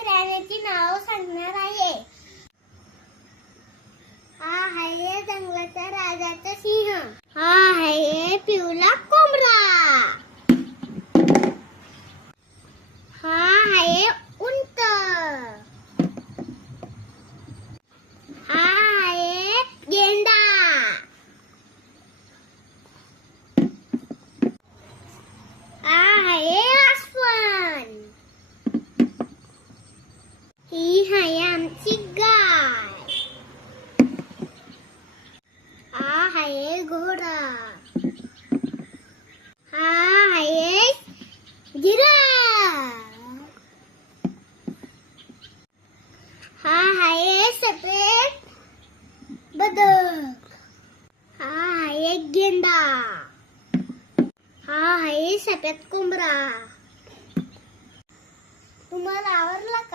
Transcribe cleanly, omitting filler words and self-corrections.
प्राण्याची नाव सांगणार आहे. हा आहे जंगलाचा राजाचा सिंह. हा आहे पिवळा कोंबडा. हा आहे उंट. हा आहे गेंडा. हा आहे अस्वल. ही आहे आमची गाय. हा आहे घोडा. हा आहे जिराफ. हा आहे सफेद बदक. हा आहे गेंडा. हा आहे सफेद कोंबडा. तुम्हाला आवडला का?